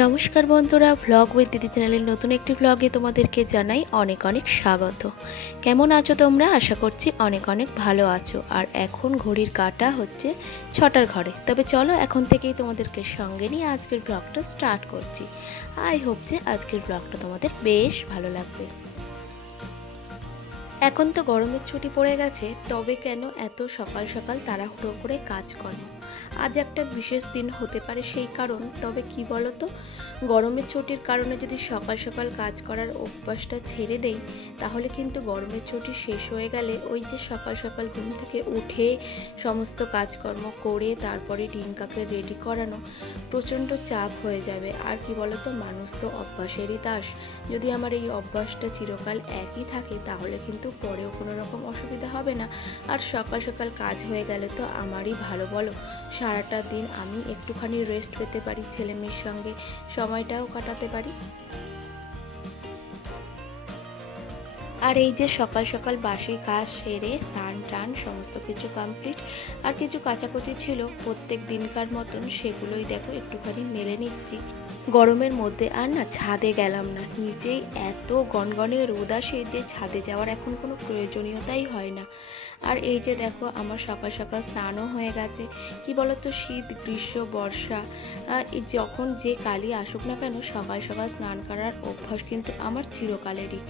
নমস্কার বন্ধুরা, vlog with দিদি চ্যানেলের নতুন একটি ভ্লগে তোমাদেরকে জানাই অনেক অনেক স্বাগত। কেমন আছো তোমরা? আশা করছি অনেক অনেক ভালো আছো। আর এখন ঘড়ির কাঁটা হচ্ছে 6টার ঘরে। তবে চলো এখন থেকেই তোমাদেরকে সঙ্গে নিয়ে আজকের ভ্লগটা স্টার্ট করছি। আই হোপ যে আজকের ভ্লগটা তোমাদের বেশ ভালো লাগবে। এখন তো গরমের ছুটি পড়ে গেছে, তবে কেন এত সকাল সকাল তাড়াহুড়ো করে কাজকর্ম? আজ একটা বিশেষ দিন হতে পারে সেই কারণ। তবে কি বলো তো, গরমের ছুটির কারণে যদি সকাল সকাল কাজ করার অভ্যাসটা ছেড়ে দেই, তাহলে কিন্তু গরমের ছুটি শেষ হয়ে গেলে ওই যে সকাল সকাল ঘুম থেকে উঠে সমস্ত কাজকর্ম করে তারপরে ডিঙ্কাকে রেডি করানো প্রচণ্ড চাপ হয়ে যাবে। আর কি বলো তো, মানুষ তো অভ্যাসেরই দাস। যদি আমার এই অভ্যাসটা চিরকাল একই থাকে, তাহলে কিন্তু পরেও কোনো রকম অসুবিধা হবে না। আর সকাল সকাল কাজ হয়ে গেলে তো আমারই ভালো, বলো? সারাটা দিন আমি একটুখানি রেস্ট পেতে পারি, ছেলে মেয়ের সঙ্গে সময়টাও কাটাতে পারি। আর এই যে সকাল সকাল বাসি কাজ সেরে স্নান টান সমস্ত কিছু কমপ্লিট, আর কিছু কাচাকুচি ছিল প্রত্যেক দিনকার মতন, সেগুলোই দেখো একটুখানি মেলে নিচ্ছি। গরমের মধ্যে আর না ছাদে গেলাম না, নিচেই এত গনগনে রোদ আসে যে ছাদে যাওয়ার এখন কোনো প্রয়োজনীয়তাই হয় না। আর এই যে দেখো আমার সকাল সকাল স্নানও হয়ে গেছে। কি বলতো, শীত গ্রীষ্ম বর্ষা যখন যে কালই আসুক না কেন, সকাল সকাল স্নান করার অভ্যাস কিন্তু আমার চিরকালেরই।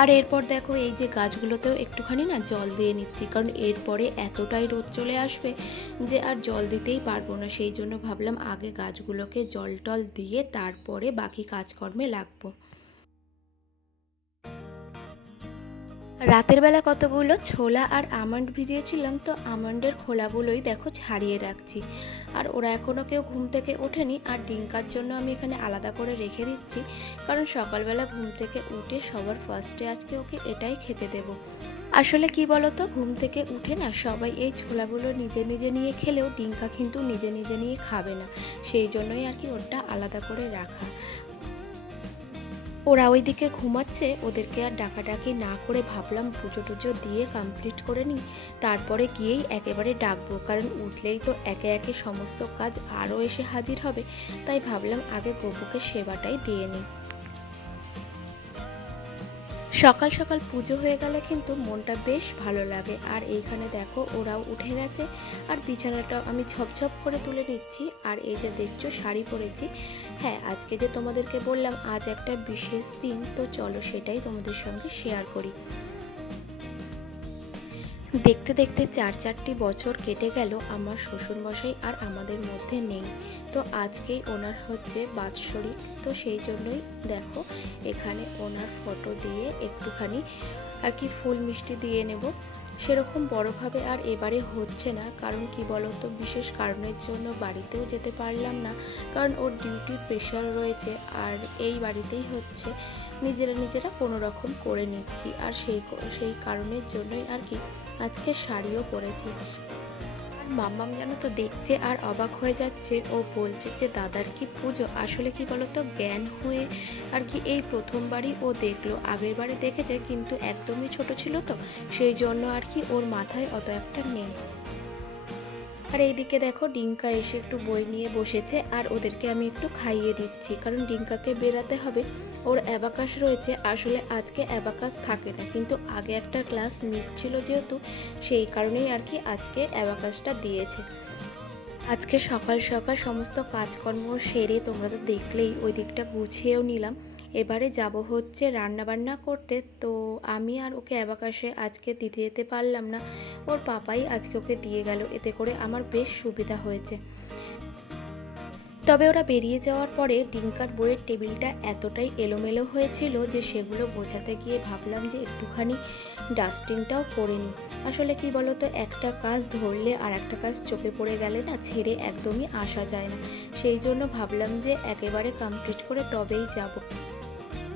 আর এরপর দেখো এই যে গাছগুলোতেও একটুখানি না জল দিয়ে নিচ্ছি, কারণ এরপরে এতটাই রোদ চলে আসবে যে আর জল দিতেই পারবো না। সেই জন্য ভাবলাম আগে গাছগুলোকে জল টল দিয়ে তারপরে বাকি কাজকর্মে লাগবো। রাতের বেলা কতগুলো ছোলা আর আমন্ড ভিজিয়েছিলাম, তো আমন্ডের খোলাগুলোই দেখো ছাড়িয়ে রাখছি। আর ওরা এখনও কেউ ঘুম থেকে ওঠেনি, আর ডিঙ্কার জন্য আমি এখানে আলাদা করে রেখে দিচ্ছি, কারণ সকালবেলা ঘুম থেকে উঠে সবার ফার্স্টে আজকে ওকে এটাই খেতে দেব। আসলে কি বলতো, ঘুম থেকে উঠে না সবাই এই ছোলাগুলো নিজে নিজে নিয়ে খেলেও ডিঙ্কা কিন্তু নিজে নিজে নিয়ে খাবে না। সেই জন্যই আর কি ওটা আলাদা করে রাখা। ওরা ওইদিকে ঘুমাচ্ছে, ওদেরকে আর ডাকাডাকি না করে ভাবলাম পুজো টুজো দিয়ে কমপ্লিট করে নিই, তারপরে গিয়েই একেবারে ডাকবো, কারণ উঠলেই তো একে একে সমস্ত কাজ আরও এসে হাজির হবে। তাই ভাবলাম আগে গপুকে সেবাটাই দিয়ে নিই। সকাল সকাল পুজো হয়ে গেলে কিন্তু মনটা বেশ ভালো লাগে। আর এইখানে দেখো ওরাও উঠে গেছে, আর বিছানাটা আমি ঝপঝপ করে তুলে নিচ্ছি। আর এই যে দেখছো শাড়ি পরেছি, হ্যাঁ আজকে যে তোমাদেরকে বললাম আজ একটা বিশেষ দিন, তো চলো সেটাই তোমাদের সঙ্গে শেয়ার করি। দেখতে দেখতে 4-4টি বছর কেটে গেল, আমার শ্বশুরমশাই আর আমাদের মধ্যে নেই। তো আজকেই ওনার হচ্ছে বাৎসরিক, তো সেই জন্যই দেখো এখানে ওনার ফটো দিয়ে একটুখানি আর কি ফুল মিষ্টি দিয়ে নেব। সেরকম বড়োভাবে আর এবারে হচ্ছে না, কারণ কি বলতো, বিশেষ কারণের জন্য বাড়িতেও যেতে পারলাম না, কারণ ওর ডিউটির প্রেশার রয়েছে। আর এই বাড়িতেই হচ্ছে নিজেরা নিজেরা কোনো রকম করে নিচ্ছি, আর সেই কারণের জন্যই আর কি আজকে শাড়িও পরেছি। আর মাম্মাম জানো তো দেখছে আর অবাক হয়ে যাচ্ছে, ও বলছে যে দাদার কি পুজো? আসলে কি বলতো, জ্ঞান হয়ে আর কি এই প্রথমবারই ও দেখলো। আগের বারে দেখেছে কিন্তু একদমই ছোট ছিল, তো সেই জন্য আর কি ওর মাথায় অত একটা নেই। আর এইদিকে দেখো ডিঙ্কা এসে একটু বই নিয়ে বসেছে, আর ওদেরকে আমি একটু খাইয়ে দিচ্ছি, কারণ ডিঙ্কাকে বেরাতে হবে, ওর অ্যাবাকাস রয়েছে। আসলে আজকে অ্যাবাকাস থাকে না, কিন্তু আগে একটা ক্লাস মিস ছিল যেহেতু, সেই কারণেই আর কি আজকে অ্যাবাকাসটা দিয়েছে। আজকে সকাল সকাল সমস্ত কাজকর্ম সেরে তোমরা তো দেখলেই ওই দিকটা গুছিয়েও নিলাম। এবারে যাব হচ্ছে রান্না বান্না করতে। তো আমি আর ওকে অ্যাবাকাসে আজকে দিতে যেতে পারলাম না, ওর পাপাই আজকে ওকে দিয়ে গেল, এতে করে আমার বেশ সুবিধা হয়েছে। তবে ওরা বেরিয়ে যাওয়ার পরে ডিঙ্কার বইয়ের টেবিলটা এতটাই এলোমেলো হয়েছিল যে সেগুলো গোছাতে গিয়ে ভাবলাম যে একটুখানি ডাস্টিংটাও করে নিই। আসলে কি বলতো, একটা কাজ ধরলে আর একটা কাজ চোখে পড়ে গেলে না ছেড়ে একদমই আসা যায় না। সেই জন্য ভাবলাম যে একেবারে কমপ্লিট করে তবেই যাব।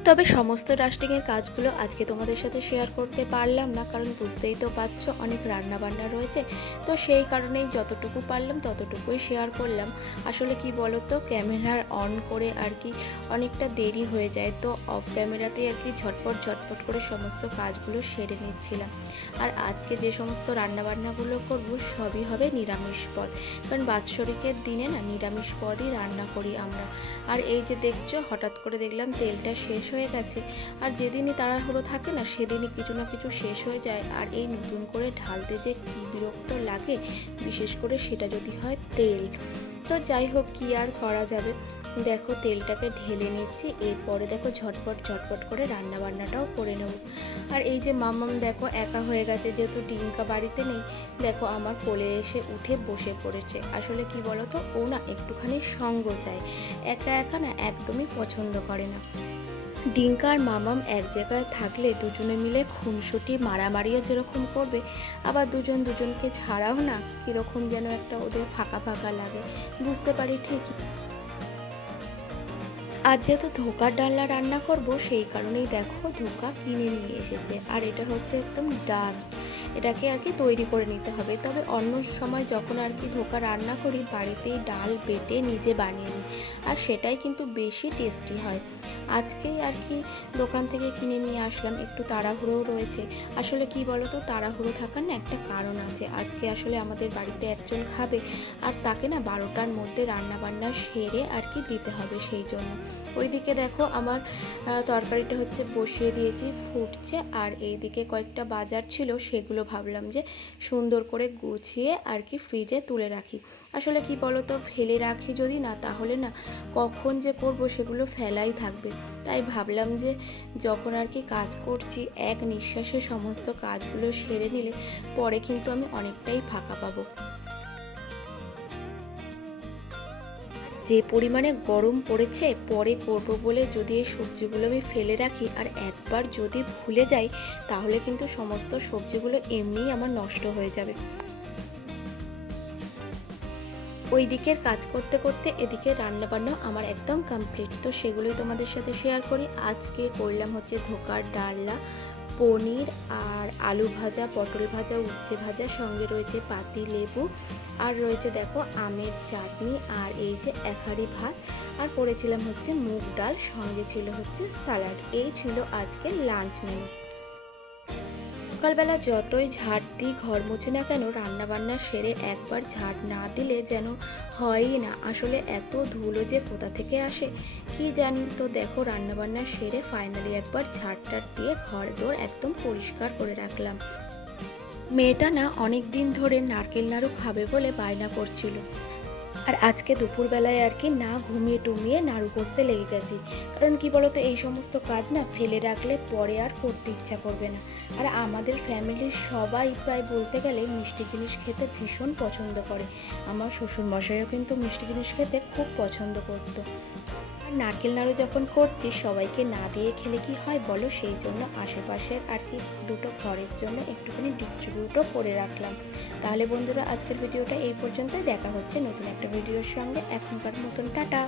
তবে সমস্ত ডাস্টিংয়ের কাজগুলো আজকে তোমাদের সাথে শেয়ার করতে পারলাম না, কারণ বুঝতেই তো পারছো অনেক রান্নাবান্না রয়েছে। তো সেই কারণেই যতটুকু পারলাম ততটুকুই শেয়ার করলাম। আসলে কি বলো তো, ক্যামেরার অন করে আর কি অনেকটা দেরি হয়ে যায়, তো অফ ক্যামেরাতেই আর কি ঝটপট ঝটপট করে সমস্ত কাজগুলো সেরে নিচ্ছিলাম। আর আজকে যে সমস্ত রান্নাবান্নাগুলো করব সবই হবে নিরামিষ পদ, কারণ বাৎসরিকের দিনে না নিরামিষ পদই রান্না করি আমরা। আর এই যে দেখছো, হঠাৎ করে দেখলাম তেলটা শেষ হয়ে গেছে। আর যেদিনই তাড়াহুড়ো থাকে না সেদিনই কিছু না কিছু শেষ হয়ে যায়, আর এই নতুন করে ঢালতে যে কী বিরক্ত লাগে, বিশেষ করে সেটা যদি হয় তেল। তো যাই হোক, কী আর করা যাবে। দেখো তেলটাকে ঢেলে নিচ্ছি, এরপরে দেখো ঝটপট ঝটপট করে রান্নাবান্নাটাও করে নেব। আর এই যে মাম্মাম দেখো একা হয়ে গেছে, যেহেতু ডিঙ্কা বাড়িতে নেই, দেখো আমার কোলে এসে উঠে বসে পড়েছে। আসলে কি বলো তো, ও না একটুখানি সঙ্গ চায়, একা একা না একদমই পছন্দ করে না। ডিঙ্কা আর মামাম এক জায়গায় থাকলে দুজনে মিলে খুনসুটি মারামারিও যেরকম করবে, আবার দুজন দুজনকে ছাড়াও না কীরকম যেন একটা ওদের ফাঁকা ফাঁকা লাগে, বুঝতে পারি ঠিকই। আজ যেহেতু ধোকার ডালনা রান্না করব, সেই কারণেই দেখো ধোকা কিনে নিয়ে এসেছে। আর এটা হচ্ছে একদম ডাস্ট, এটাকে আর কি তৈরি করে নিতে হবে। তবে অন্য সময় যখন আর কি ধোকা রান্না করি, বাড়িতেই ডাল বেটে নিজে বানিয়ে নিই, আর সেটাই কিন্তু বেশি টেস্টি হয়। আজকেই আর কি দোকান থেকে কিনে নিয়ে আসলাম, একটু তাড়াহুড়োও রয়েছে। আসলে কি বলো তো, তাড়াহুড়ো থাকার না একটা কারণ আছে। আজকে আসলে আমাদের বাড়িতে একজন খাবে, আর তাকে না 12টার মধ্যে রান্নাবান্না সেরে আর কি দিতে হবে, সেই জন্য। ওইদিকে দেখো আমার তরকারিটা হচ্ছে বসিয়ে দিয়েছি, ফুটছে। আর এইদিকে কয়েকটা বাজার ছিল, সেগুলো ভাবলাম যে সুন্দর করে গুছিয়ে আর কি ফ্রিজে তুলে রাখি। আসলে কি বলো তো, ফেলে রাখি যদি না, তাহলে না কখন যে করবো সেগুলো ফেলাই থাকবে। তাই ভাবলাম যে যখন আর কি কাজ করছি, এক নিঃশ্বাসে সমস্ত কাজগুলো সেরে নিলে পরে কিন্তু আমি অনেকটাই ফাঁকা পাবো। যে পরিমাণে গরম পড়েছে, পরে করব বলে যদি এই সবজিগুলো আমি ফেলে রাখি আর একবার যদি ভুলে যাই, তাহলে কিন্তু সমস্ত সবজিগুলো এমনিই আমার নষ্ট হয়ে যাবে। ওই দিকের কাজ করতে করতে এদিকে রান্নাবান্না আমার একদম কমপ্লিট, তো সেগুলোই তোমাদের সাথে শেয়ার করি। আজকে করলাম হচ্ছে ধোকার ডালনা, পনির আর আলু ভাজা, পটল ভাজা, উচ্ছে ভাজা, সঙ্গে রয়েছে পাতি লেবু, আর রয়েছে দেখো আমের চাটনি, আর এই যে এক হাঁড়ি ভাত, আর করেছিলাম হচ্ছে মুগ ডাল, সঙ্গে ছিল হচ্ছে স্যালাড। এই ছিল আজকের লাঞ্চ মেনু। সকালবেলা যতই ঝাড় দিই, ঘর মুছে না কেন, রান্নাবান্না সেরে একবার ঝাড় না দিলে যেন হয়ই না। আসলে এত ধুলো যে কোথা থেকে আসে কি জানি। তো দেখো রান্নাবান্না সেরে ফাইনালি একবার ঝাড়টার দিয়ে ঘর দোর একদম পরিষ্কার করে রাখলাম। মেয়েটা না অনেক দিন ধরে নারকেল নাড়ু খাবে বলে বায়না করছিল, আর আজকে দুপুরবেলায় আর কি না ঘুমিয়ে টুমিয়ে নাড়ু করতে লেগে গেছি। কারণ কি বলতো, এই সমস্ত কাজ না ফেলে রাখলে পরে আর করতে ইচ্ছা করবে না। আর আমাদের ফ্যামিলির সবাই প্রায় বলতে গেলে মিষ্টি জিনিস খেতে ভীষণ পছন্দ করে। আমার শ্বশুরমশাইও কিন্তু মিষ্টি জিনিস খেতে খুব পছন্দ করতো। আর নারকেল নাড়ু যখন করছি, সবাইকে না দিয়ে খেলে কি হয় বলো, সেই জন্য আশেপাশের আর কি দুটো ঘরের জন্য একটুখানি ডিস্ট্রিবিউটও করে রাখলাম। তাহলে বন্ধুরা, আজকের ভিডিওটা এই পর্যন্তই। দেখা হচ্ছে নতুন একটা ভিডিওর সঙ্গে। এখনকার মতন টাটা।